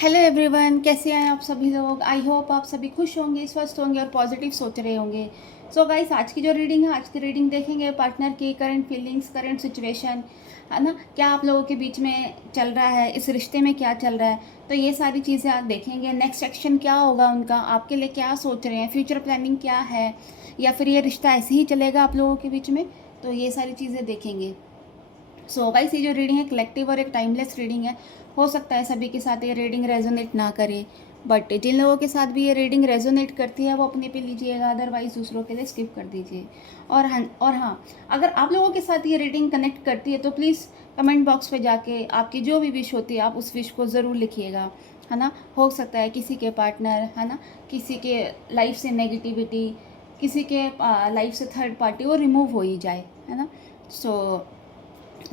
Hello everyone, कैसे हैं आप सभी लोग। आई होप आप सभी खुश होंगे, स्वस्थ होंगे और पॉजिटिव सोच रहे होंगे। सो गाइस, आज की जो रीडिंग है, आज की रीडिंग देखेंगे पार्टनर की करंट फीलिंग्स, करंट सिचुएशन, है ना। क्या आप लोगों के बीच में चल रहा है, इस रिश्ते में क्या चल रहा है, तो ये सारी चीज़ें आप देखेंगे। नेक्स्ट एक्शन क्या होगा उनका, आपके लिए क्या सोच रहे हैं, फ्यूचर प्लानिंग क्या है, या फिर ये रिश्ता ऐसे ही चलेगा आप लोगों के बीच में, तो ये सारी चीज़ें देखेंगे। सो गाइस, ये जो रीडिंग है कलेक्टिव और एक टाइमलेस रीडिंग है। हो सकता है सभी के साथ ये रीडिंग रेजोनेट ना करे, बट जिन लोगों के साथ भी ये रीडिंग रेजोनेट करती है वो अपने पे लीजिएगा, अदरवाइज दूसरों के लिए स्किप कर दीजिए। और हाँ, अगर आप लोगों के साथ ये रीडिंग कनेक्ट करती है तो प्लीज़ कमेंट बॉक्स पे जाके आपकी जो भी विश होती है आप उस विश को ज़रूर लिखिएगा, है ना। हो सकता है किसी के पार्टनर, है ना, किसी के लाइफ से नेगेटिविटी, किसी के लाइफ से थर्ड पार्टी वो रिमूव हो ही जाए, है ना। सो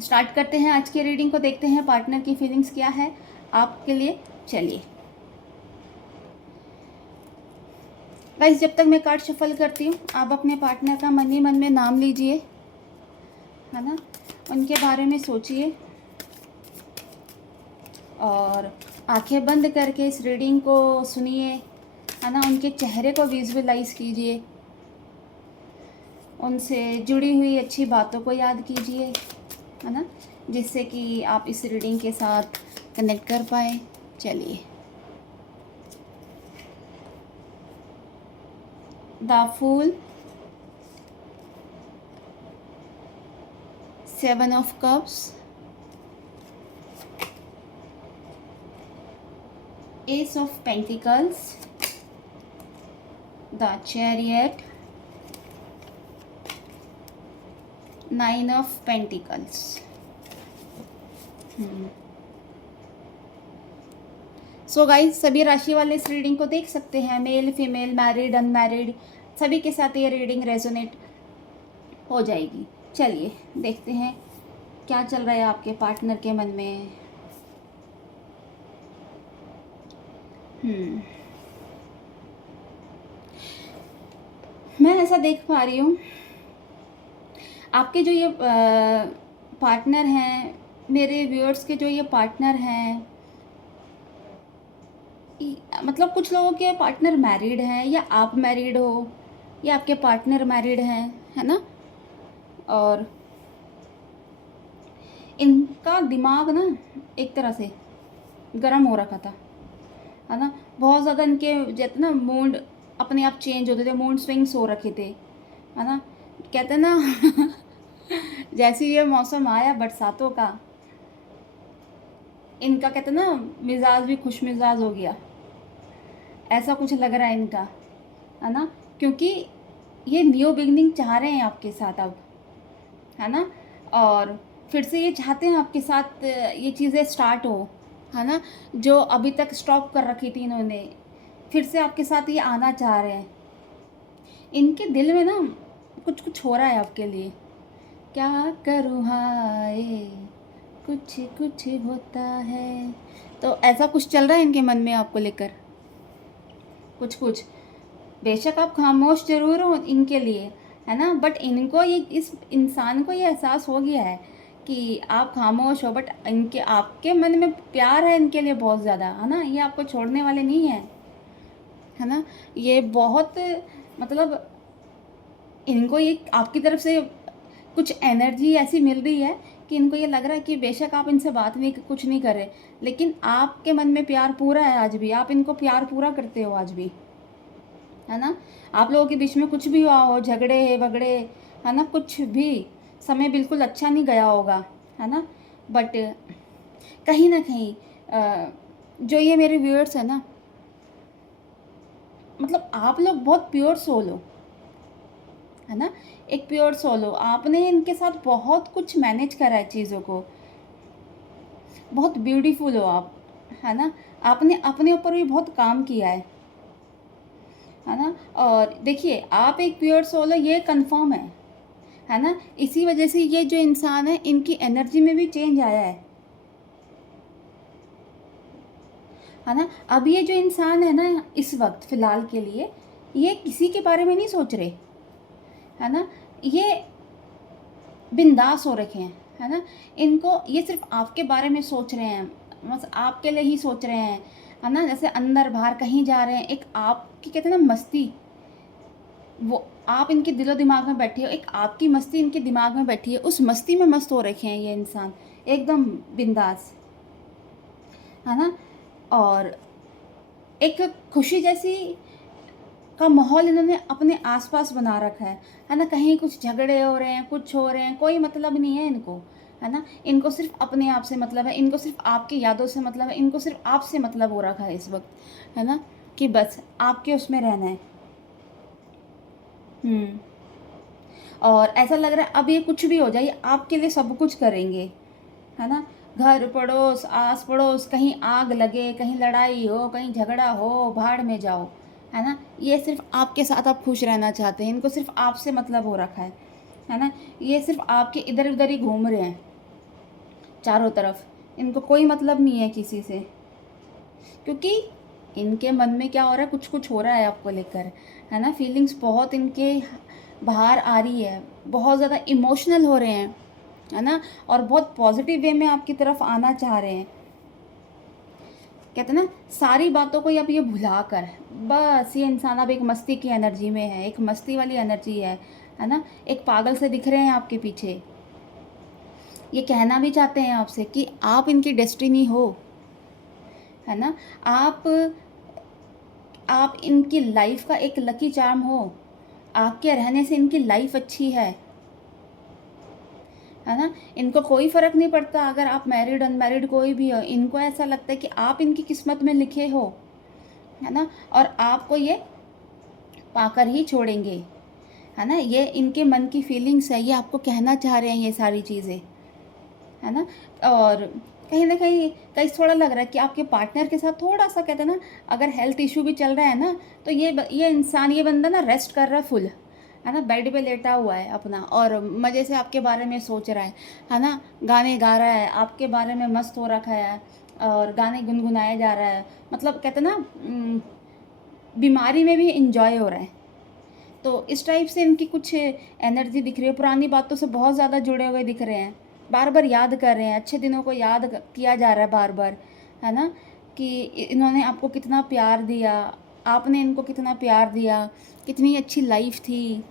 स्टार्ट करते हैं आज की रीडिंग को, देखते हैं पार्टनर की फीलिंग्स क्या है आपके लिए। चलिए गाइस, जब तक मैं कार्ड शफल करती हूँ आप अपने पार्टनर का मन ही मन में नाम लीजिए, है ना, उनके बारे में सोचिए और आंखें बंद करके इस रीडिंग को सुनिए, है ना। उनके चेहरे को विजुअलाइज कीजिए, उनसे जुड़ी हुई अच्छी बातों को याद कीजिए, है ना, जिससे कि आप इस रीडिंग के साथ कनेक्ट कर पाए। चलिए, the fool, 7 of cups, ace of pentacles, the chariot, 9 of pentacles। So guys, सभी राशि वाले इस रीडिंग को देख सकते हैं, मेल फीमेल, मैरिड अनमैरिड, सभी के साथ ये रीडिंग रेजोनेट हो जाएगी। चलिए देखते हैं क्या चल रहा है आपके पार्टनर के मन में। मैं ऐसा देख पा रही हूँ, आपके जो ये पार्टनर हैं, मेरे व्यूअर्स के जो ये पार्टनर हैं, मतलब कुछ लोगों के पार्टनर मैरिड हैं, या आप मैरिड हो, या आपके पार्टनर मैरिड हैं, है ना। और इनका दिमाग ना एक तरह से गर्म हो रखा था, है ना। बहुत ज़्यादा इनके जैसे ना मूड अपने आप चेंज होते थे, मूड स्विंग्स हो रखे थे, है ना। कहते हैं ना जैसे ये मौसम आया बरसातों का, इनका कहते हैं ना मिजाज भी खुश मिजाज हो गया, ऐसा कुछ लग रहा है इनका, है ना। क्योंकि ये न्यू बिगनिंग चाह रहे हैं आपके साथ अब, है ना। और फिर से ये चाहते हैं आपके साथ ये चीज़ें स्टार्ट हो, है ना। जो अभी तक स्टॉप कर रखी थी इन्होंने, फिर से आपके साथ ये आना चाह रहे हैं। इनके दिल में ना कुछ कुछ हो रहा है आपके लिए। क्या करूँ हाय, कुछ कुछ होता है, तो ऐसा कुछ चल रहा है इनके मन में आपको लेकर, कुछ कुछ। बेशक आप खामोश जरूर हो इनके लिए, है ना, बट इनको ये, इस इंसान को ये एहसास हो गया है कि आप खामोश हो, बट इनके आपके मन में प्यार है इनके लिए बहुत ज़्यादा, है ना। ये आपको छोड़ने वाले नहीं हैं, है ना। ये बहुत, मतलब इनको ये आपकी तरफ से कुछ एनर्जी ऐसी मिल रही है कि इनको ये लग रहा है कि बेशक आप इनसे बात नहीं, कुछ नहीं कर रहे, लेकिन आपके मन में प्यार पूरा है आज भी, आप इनको प्यार पूरा करते हो आज भी, है ना। आप लोगों के बीच में कुछ भी हुआ हो, झगड़े वगड़े, है ना, कुछ भी समय बिल्कुल अच्छा नहीं गया होगा, है ना। बट कहीं ना कहीं जो ये मेरे व्यूअर्स है ना, मतलब आप लोग बहुत प्योर सोल हो, है ना। एक प्योर सोल हो, आपने इनके साथ बहुत कुछ मैनेज करा है चीज़ों को, बहुत ब्यूटीफुल हो आप, है ना। आपने अपने ऊपर भी बहुत काम किया है ना। और देखिए, आप एक प्योर सोल हो, ये कंफर्म है ना। इसी वजह से ये जो इंसान है, इनकी एनर्जी में भी चेंज आया है ना। अब ये जो इंसान है ना, इस वक्त फ़िलहाल के लिए ये किसी के बारे में नहीं सोच रहे, है ना। ये बिंदास हो रखे हैं, है ना। इनको ये सिर्फ आपके बारे में सोच रहे हैं, बस आपके लिए ही सोच रहे हैं, है ना, जैसे अंदर बाहर कहीं जा रहे हैं, एक आपकी कहते हैं ना मस्ती, वो आप इनके दिलो दिमाग में बैठी हो, एक आपकी मस्ती इनके दिमाग में बैठी है, उस मस्ती में मस्त हो रखे हैं ये इंसान, एकदम बिंदास, है ना। और एक खुशी जैसी का माहौल इन्होंने अपने आसपास बना रखा है ना। कहीं कुछ झगड़े हो रहे हैं, कुछ हो रहे हैं, कोई मतलब नहीं है इनको, है ना। इनको सिर्फ अपने आप से मतलब है, इनको सिर्फ आपकी यादों से मतलब है, इनको सिर्फ आपसे मतलब हो रखा है इस वक्त, है ना, कि बस आपके उसमें रहना है। हम्म। और ऐसा लग रहा है अब ये कुछ भी हो जाए, ये आपके लिए सब कुछ करेंगे, है ना। घर पड़ोस आस पड़ोस, कहीं आग लगे, कहीं लड़ाई हो, कहीं झगड़ा हो, भाड़ में जाओ, है ना। ये सिर्फ आपके साथ आप खुश रहना चाहते हैं, इनको सिर्फ आपसे मतलब हो रखा है ना। ये सिर्फ आपके इधर उधर ही घूम रहे हैं चारों तरफ, इनको कोई मतलब नहीं है किसी से, क्योंकि इनके मन में क्या हो रहा है, कुछ कुछ हो रहा है आपको लेकर, है ना। फीलिंग्स बहुत इनके बाहर आ रही है, बहुत ज़्यादा इमोशनल हो रहे हैं, है ना। और बहुत पॉजिटिव वे में आपकी तरफ आना चाह रहे हैं। कहते हैं ना, सारी बातों को अब ये भुला कर बस ये इंसान अब एक मस्ती की एनर्जी में है, एक मस्ती वाली एनर्जी है ना। एक पागल से दिख रहे हैं आपके पीछे, ये कहना भी चाहते हैं आपसे कि आप इनकी डेस्टिनी हो, है ना। आप इनकी लाइफ का एक लकी चार्म हो, आपके रहने से इनकी लाइफ अच्छी है ना। इनको कोई फ़र्क नहीं पड़ता अगर आप मैरिड अनमैरिड कोई भी हो, इनको ऐसा लगता है कि आप इनकी किस्मत में लिखे हो, है ना। और आपको ये पाकर ही छोड़ेंगे, है ना। ये इनके मन की फीलिंग्स है, ये आपको कहना चाह रहे हैं ये सारी चीज़ें, है ना। और कहीं ना कहीं कहीं थोड़ा लग रहा है कि आपके पार्टनर के साथ थोड़ा सा कहते हैं ना, अगर हेल्थ इशू भी चल रहा है ना, तो ये इंसान, ये बंदा ना रेस्ट कर रहा है फुल, है ना। बेड पे लेटा हुआ है अपना और मज़े से आपके बारे में सोच रहा है ना। गाने गा रहा है, आपके बारे में मस्त हो रखा है और गाने गुनगुनाया जा रहा है, मतलब कहते हैं ना बीमारी में भी इंजॉय हो रहा है। तो इस टाइप से इनकी कुछ एनर्जी दिख रही है, पुरानी बातों से बहुत ज़्यादा जुड़े हुए दिख रहे हैं, बार बार याद कर रहे हैं, अच्छे दिनों को याद किया जा रहा है बार बार, है ना। कि इन्होंने आपको कितना प्यार दिया, आपने इनको कितना प्यार दिया, कितनी अच्छी लाइफ थी,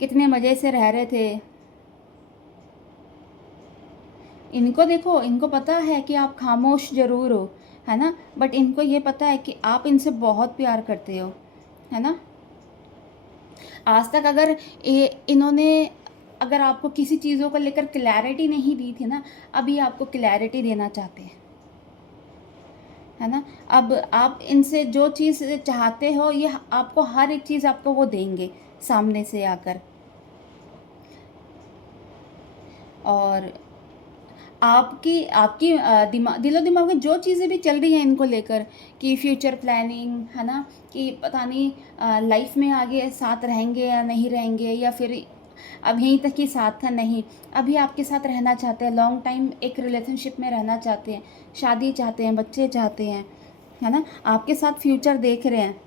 कितने मज़े से रह रहे थे। इनको देखो, इनको पता है कि आप खामोश ज़रूर हो, है ना, बट इनको ये पता है कि आप इनसे बहुत प्यार करते हो, है ना। आज तक अगर इन्होंने अगर आपको किसी चीज़ों को लेकर क्लैरिटी नहीं दी थी ना, अभी आपको क्लैरिटी देना चाहते हैं, है ना। अब आप इनसे जो चीज़ चाहते हो, ये आपको हर एक चीज़ आपको वो देंगे सामने से आकर। और आपकी आपकी दिलो दिमाग में जो चीज़ें भी चल रही हैं इनको लेकर, कि फ्यूचर प्लानिंग, है ना, कि पता नहीं लाइफ में आगे साथ रहेंगे या नहीं रहेंगे, या फिर अब यहीं तक ही साथ था, नहीं, अभी आपके साथ रहना चाहते हैं, लॉन्ग टाइम एक रिलेशनशिप में रहना चाहते हैं, शादी चाहते हैं, बच्चे चाहते हैं, है ना, आपके साथ फ्यूचर देख रहे हैं।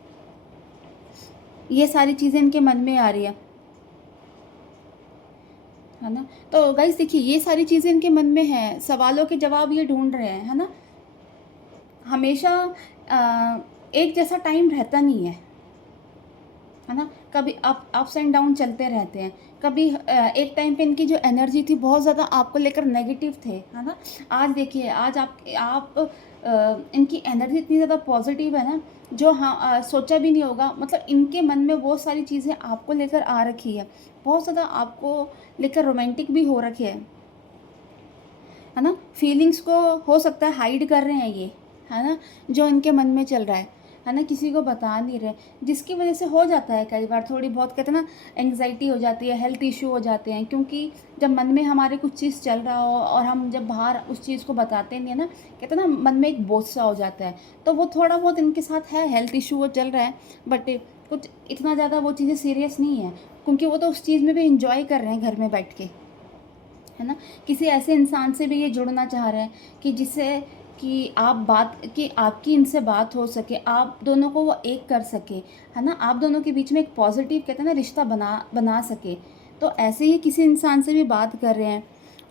ये सारी चीज़ें इनके मन में आ रही है ना। तो गाइस देखिए, ये सारी चीज़ें इनके मन में हैं, सवालों के जवाब ये ढूंढ रहे हैं, है ना। हमेशा एक जैसा टाइम रहता नहीं है ना। कभी अप्स एंड डाउन चलते रहते हैं। कभी एक टाइम पे इनकी जो एनर्जी थी बहुत ज़्यादा आपको लेकर नेगेटिव थे, है ना। आज देखिए, आज आप इनकी एनर्जी इतनी ज़्यादा पॉजिटिव है ना, जो हाँ सोचा भी नहीं होगा, मतलब इनके मन में वो सारी चीज़ें आपको लेकर आ रखी है, बहुत ज़्यादा आपको लेकर रोमांटिक भी हो रखे है ना। फीलिंग्स को हो सकता है हाइड कर रहे हैं ये, है ना, जो इनके मन में चल रहा है ना, किसी को बता नहीं रहे, जिसकी वजह से हो जाता है कई बार थोड़ी बहुत कहते हैं ना एंग्जाइटी हो जाती है, हेल्थ इशू हो जाते हैं, क्योंकि जब मन में हमारे कुछ चीज़ चल रहा हो और हम जब बाहर उस चीज़ को बताते नहीं है ना, कहते हैं ना मन में एक बोझ सा हो जाता है। तो वो थोड़ा बहुत इनके साथ है, हेल्थ इशू वो चल रहा है, बट कुछ इतना ज़्यादा वो चीज़ें सीरियस नहीं है, क्योंकि वो तो उस चीज़ में भी इंजॉय कर रहे हैं घर में बैठ के, है ना। किसी ऐसे इंसान से भी ये जुड़ना चाह रहे हैं कि जिससे कि आपकी इनसे बात हो सके, आप दोनों को वो एक कर सके, है ना, आप दोनों के बीच में एक पॉजिटिव कहते हैं ना रिश्ता बना सके। तो ऐसे ही किसी इंसान से भी बात कर रहे हैं।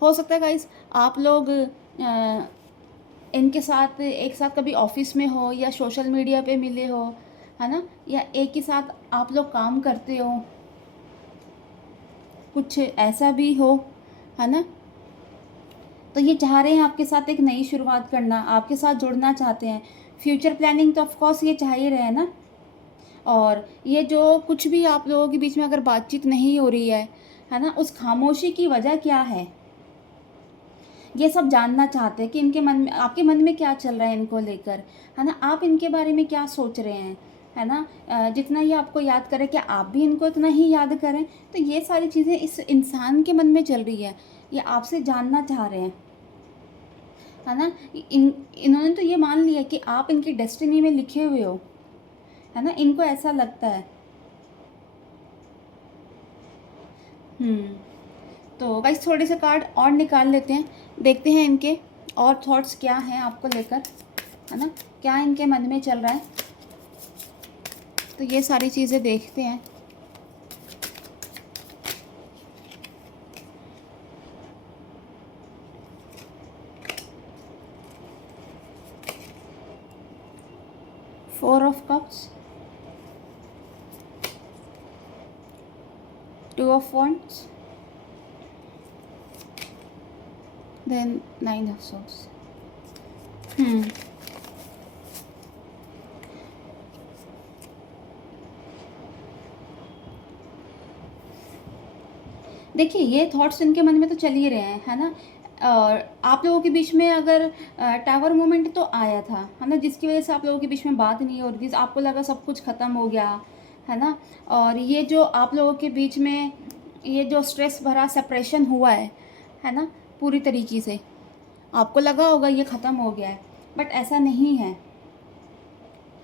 हो सकता है गाइस आप लोग इनके साथ एक साथ कभी ऑफिस में हो या सोशल मीडिया पे मिले हो, है ना, या एक ही साथ आप लोग काम करते हो, कुछ ऐसा भी हो, है ना। तो ये चाह रहे हैं आपके साथ एक नई शुरुआत करना, आपके साथ जुड़ना चाहते हैं। फ्यूचर प्लानिंग तो ऑफ कोर्स ये चाह ही रहे हैं ना। और ये जो कुछ भी आप लोगों के बीच में अगर बातचीत नहीं हो रही है ना, उस खामोशी की वजह क्या है, ये सब जानना चाहते हैं कि इनके मन में, आपके मन में क्या चल रहा है इनको लेकर, है ना, आप इनके बारे में क्या सोच रहे हैं, है ना। जितना ये आपको याद करें, क्या आप भी इनको इतना ही याद करें। तो ये सारी चीज़ें इस इंसान के मन में चल रही है, ये आपसे जानना चाह रहे हैं, है ना। इन्होंने तो ये मान लिया कि आप इनकी डेस्टिनी में लिखे हुए हो, है ना, इनको ऐसा लगता है। तो गाइस थोड़े से कार्ड और निकाल लेते हैं, देखते हैं इनके और थॉट्स क्या हैं आपको लेकर, है ना, क्या इनके मन में चल रहा है। तो ये सारी चीज़ें देखते हैं। Four of cups, two of wands, then nine of swords। देखिए ये थॉट्स इनके मन में तो चल ही रहे हैं, है ना। और आप लोगों के बीच में अगर टावर मोमेंट तो आया था, है ना, जिसकी वजह से आप लोगों के बीच में बात नहीं हो रही थी, आपको लगा सब कुछ ख़त्म हो गया, है ना। और ये जो आप लोगों के बीच में ये जो स्ट्रेस भरा सेपरेशन हुआ है ना, पूरी तरीके से आपको लगा होगा ये ख़त्म हो गया है, बट ऐसा नहीं है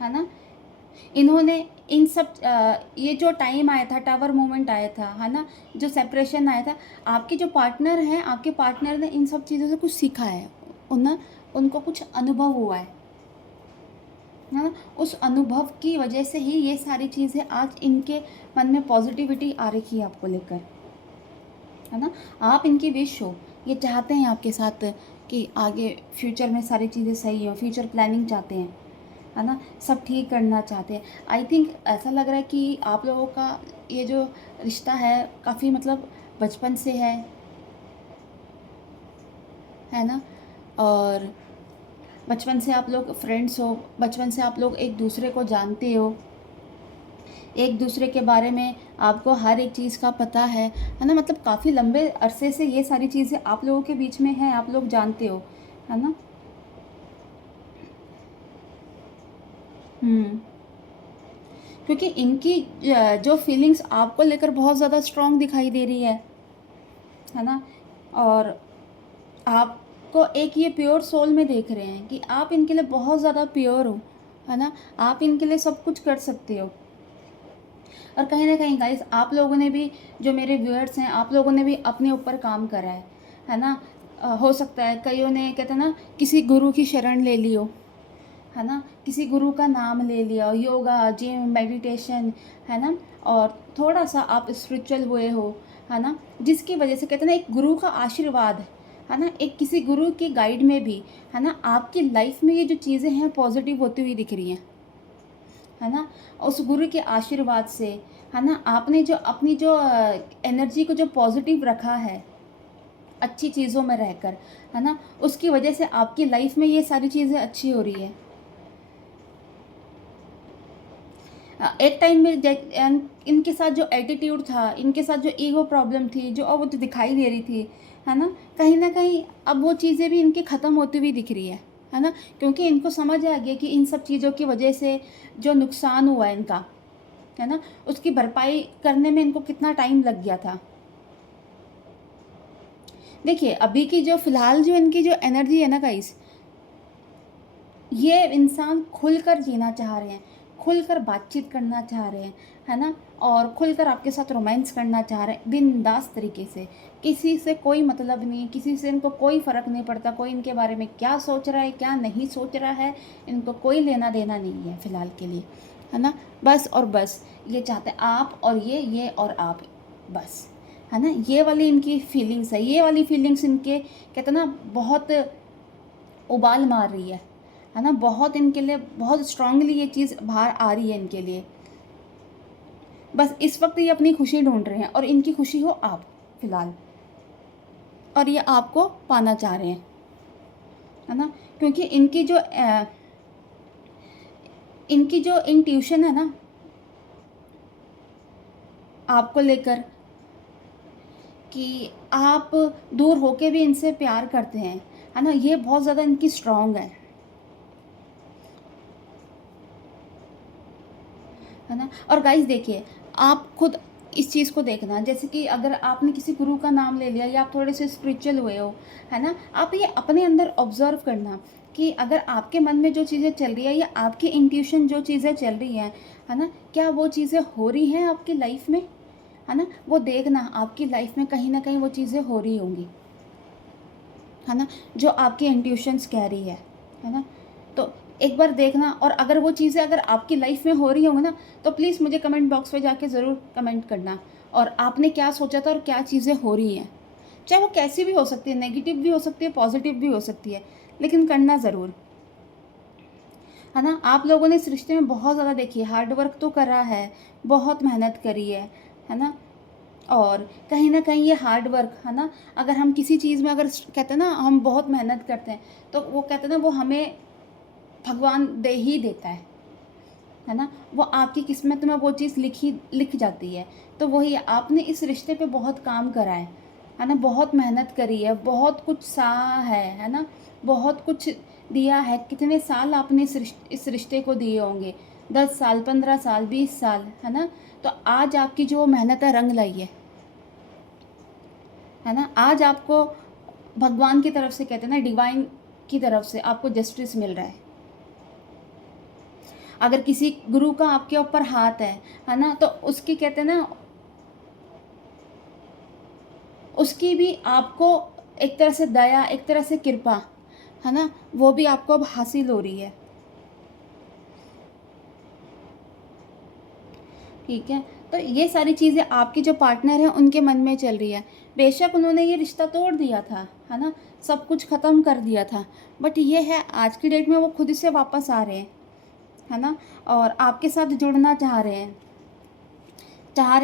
ना। इन्होंने इन सब ये जो टाइम आया था, टावर मोमेंट आया था, है ना, जो सेपरेशन आया था, आपके जो पार्टनर हैं, आपके पार्टनर ने इन सब चीज़ों से कुछ सीखा है, उनको कुछ अनुभव हुआ है ना। उस अनुभव की वजह से ही ये सारी चीज़ें आज इनके मन में पॉजिटिविटी आ रही है आपको लेकर, है ना। आप इनकी विश हो, ये चाहते हैं आपके साथ कि आगे फ्यूचर में सारी चीज़ें सही हो, फ्यूचर प्लानिंग चाहते हैं, है ना, सब ठीक करना चाहते हैं। आई थिंक ऐसा लग रहा है कि आप लोगों का ये जो रिश्ता है काफ़ी मतलब बचपन से है ना। और बचपन से आप लोग फ्रेंड्स हो, बचपन से आप लोग एक दूसरे को जानते हो, एक दूसरे के बारे में आपको हर एक चीज़ का पता है ना, मतलब काफ़ी लंबे अरसे से ये सारी चीज़ें आप लोगों के बीच में हैं, आप लोग जानते हो, है ना। क्योंकि इनकी जो फीलिंग्स आपको लेकर बहुत ज़्यादा स्ट्रॉन्ग दिखाई दे रही है ना। और आपको एक ये प्योर सोल में देख रहे हैं कि आप इनके लिए बहुत ज़्यादा प्योर हो, है ना, आप इनके लिए सब कुछ कर सकते हो। और कहीं ना कहीं गाइस आप लोगों ने भी, जो मेरे व्यूअर्स हैं, आप लोगों ने भी अपने ऊपर काम करा है ना। हो सकता है कईयों ने, कहते हैं ना, किसी गुरु की शरण ले ली हो, है ना, किसी गुरु का नाम ले लिया हो, योगा, जिम, मेडिटेशन, है ना, और थोड़ा सा आप स्पिरिचुअल हुए हो, है ना, जिसकी वजह से, कहते हैं ना, एक गुरु का आशीर्वाद, है ना, एक किसी गुरु के गाइड में भी, है ना, आपकी लाइफ में ये जो चीज़ें हैं पॉजिटिव होती हुई दिख रही हैं, है ना। उस गुरु के आशीर्वाद से, है ना, आपने जो अपनी जो एनर्जी को जो पॉजिटिव रखा है अच्छी चीज़ों में रहकर, है ना, उसकी वजह से आपकी लाइफ में ये सारी चीज़ें अच्छी हो रही है। एक टाइम में इनके साथ जो एटीट्यूड था, इनके साथ जो ईगो प्रॉब्लम थी, जो अब वो तो दिखाई दे रही थी, है ना कहीं अब वो चीज़ें भी इनकी ख़त्म होती हुई दिख रही है ना। क्योंकि इनको समझ आ गया कि इन सब चीज़ों की वजह से जो नुकसान हुआ है इनका, है ना, उसकी भरपाई करने में इनको कितना टाइम लग गया था। देखिए अभी की जो फ़िलहाल जो इनकी जो एनर्जी है ना गाइस, ये इंसान खुलकर जीना चाह रहे हैं, खुलकर बातचीत करना चाह रहे हैं, है ना, और खुलकर आपके साथ रोमांस करना चाह रहे हैं बिंदास तरीके से। किसी से कोई मतलब नहीं, किसी से इनको कोई फ़र्क नहीं पड़ता, कोई इनके बारे में क्या सोच रहा है क्या नहीं सोच रहा है, इनको कोई लेना देना नहीं है फ़िलहाल के लिए, है ना। बस और बस ये चाहते हैं आप और ये और आप, बस, है ना। ये वाली इनकी फीलिंग्स है, ये वाली फीलिंग्स इनके, कहते हैं ना, बहुत उबाल मार रही है ना, बहुत इनके लिए बहुत स्ट्रांगली ये चीज़ बाहर आ रही है इनके लिए। बस इस वक्त ये अपनी खुशी ढूंढ रहे हैं और इनकी खुशी हो आप फ़िलहाल, और ये आपको पाना चाह रहे हैं, है ना। क्योंकि इनकी जो इंट्यूशन है ना आपको लेकर, कि आप दूर होके भी इनसे प्यार करते हैं, है ना, ये बहुत ज़्यादा इनकी स्ट्रांग है ना। और गाइस देखिए, आप खुद इस चीज़ को देखना, जैसे कि अगर आपने किसी गुरु का नाम ले लिया या आप थोड़े से स्पिरिचुअल हुए हो, है ना, आप ये अपने अंदर ऑब्जर्व करना कि अगर आपके मन में जो चीज़ें चल रही है या आपकी इंट्यूशन जो चीज़ें चल रही हैं, है ना, क्या वो चीज़ें हो रही हैं आपकी लाइफ में, है ना। वो देखना आपकी लाइफ में कहीं ना कहीं वो चीज़ें हो रही होंगी, है ना, जो आपकी इंट्यूशंस कह रही है ना। तो एक बार देखना, और अगर वो चीज़ें अगर आपकी लाइफ में हो रही होंगी ना, तो प्लीज़ मुझे कमेंट बॉक्स में जाके ज़रूर कमेंट करना, और आपने क्या सोचा था और क्या चीज़ें हो रही हैं, चाहे वो कैसी भी हो सकती है, नेगेटिव भी हो सकती है, पॉजिटिव भी हो सकती है, लेकिन करना ज़रूर, है ना। आप लोगों ने इस रिश्ते में बहुत ज़्यादा देखिए हार्ड वर्क तो करा है, बहुत मेहनत करी है ना। और कहीं ना कहीं ये हार्ड वर्क, है ना, अगर हम किसी चीज़ में अगर कहते हैं ना हम बहुत मेहनत करते हैं, तो वो कहते हैं ना वो हमें भगवान दे ही देता है ना। वो आपकी किस्मत में वो चीज़ लिख जाती है। तो वही आपने इस रिश्ते पे बहुत काम करा है ना, बहुत मेहनत करी है, बहुत कुछ सहा है ना, बहुत कुछ दिया है। कितने साल आपने इस रिश्ते को दिए होंगे, 10 साल, 15 साल, 20 साल, है ना। तो आज आपकी जो मेहनत है रंग लाई है ना। आज आपको भगवान की तरफ से, कहते हैं ना डिवाइन की तरफ से आपको जस्टिस मिल रहा है। अगर किसी गुरु का आपके ऊपर हाथ है ना, तो उसकी कहते हैं ना उसकी भी आपको एक तरह से दया, एक तरह से कृपा, है ना, वो भी आपको अब हासिल हो रही है। ठीक है, तो ये सारी चीज़ें आपके जो पार्टनर हैं उनके मन में चल रही है। बेशक उन्होंने ये रिश्ता तोड़ दिया था, है ना, सब कुछ ख़त्म कर दिया था, बट ये है आज की डेट में वो खुद से वापस आ रहे हैं, है ना, और आपके साथ जुड़ना चाह रहे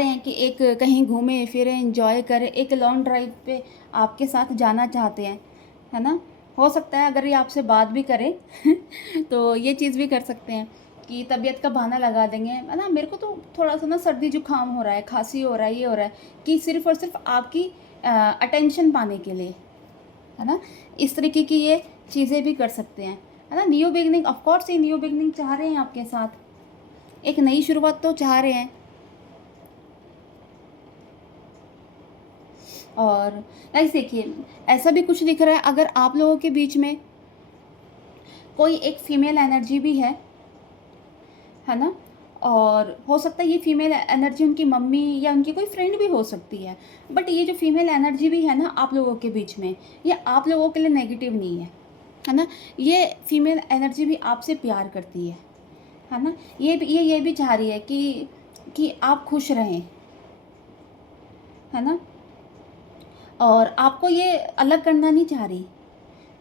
हैं कि एक कहीं घूमें फिरें, एंजॉय करें, एक लॉन्ग ड्राइव पे आपके साथ जाना चाहते हैं, है ना। हो सकता है अगर ये आपसे बात भी करें तो ये चीज़ भी कर सकते हैं कि तबीयत का बहाना लगा देंगे, है ना, मेरे को तो थोड़ा सा ना सर्दी जुकाम हो रहा है, खांसी हो रहा है, ये हो रहा है, कि सिर्फ़ और सिर्फ आपकी अटेंशन पाने के लिए, है ना। इस तरीके की ये चीज़ें भी कर सकते हैं, है ना। न्यू बिगनिंग, ऑफकोर्स ये न्यू बिगनिंग चाह रहे हैं आपके साथ, एक नई शुरुआत तो चाह रहे हैं। और गाइस देखिए, ऐसा भी कुछ दिख रहा है, अगर आप लोगों के बीच में कोई एक फीमेल एनर्जी भी है ना, और हो सकता है ये फीमेल एनर्जी उनकी मम्मी या उनकी कोई फ्रेंड भी हो सकती है, बट ये जो फीमेल एनर्जी भी है ना आप लोगों के बीच में, ये आप लोगों के लिए नेगेटिव नहीं है ना। ये फीमेल एनर्जी भी आपसे प्यार करती है ना। ये भी चाह रही है कि आप खुश रहें, है ना, और आपको ये अलग करना नहीं चाह रही,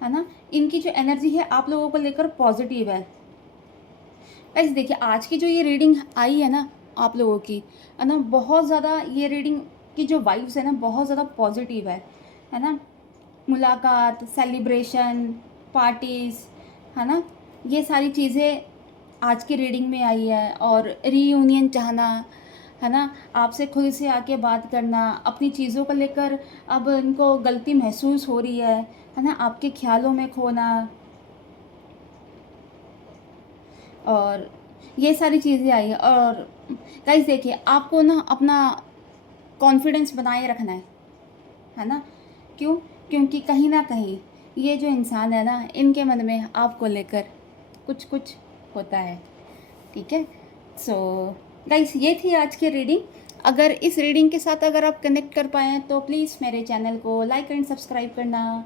है ना। इनकी जो एनर्जी है आप लोगों को लेकर पॉजिटिव है। गाइस देखिए, आज की जो ये रीडिंग आई है ना आप लोगों की, है ना, बहुत ज़्यादा ये रीडिंग की जो वाइब्स है ना बहुत ज़्यादा पॉजिटिव है ना। मुलाकात, सेलिब्रेशन, पार्टीज़, है ना, ये सारी चीज़ें आज की रीडिंग में आई है। और रीयूनियन चाहना, है ना, आपसे खुद से आके बात करना, अपनी चीज़ों को लेकर अब इनको गलती महसूस हो रही है ना, आपके ख्यालों में खोना, और ये सारी चीज़ें आई है। और गाइस देखिए, आपको ना अपना कॉन्फिडेंस बनाए रखना है ना। क्यों? क्योंकि कहीं ना कहीं ये जो इंसान है ना इनके मन में आपको लेकर कुछ कुछ होता है। ठीक है, सो गाइस ये थी आज की रीडिंग। अगर इस रीडिंग के साथ अगर आप कनेक्ट कर पाएँ तो प्लीज़ मेरे चैनल को लाइक एंड सब्सक्राइब करना।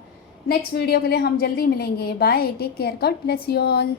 नेक्स्ट वीडियो के लिए हम जल्दी मिलेंगे। Bye, take care, God bless you all.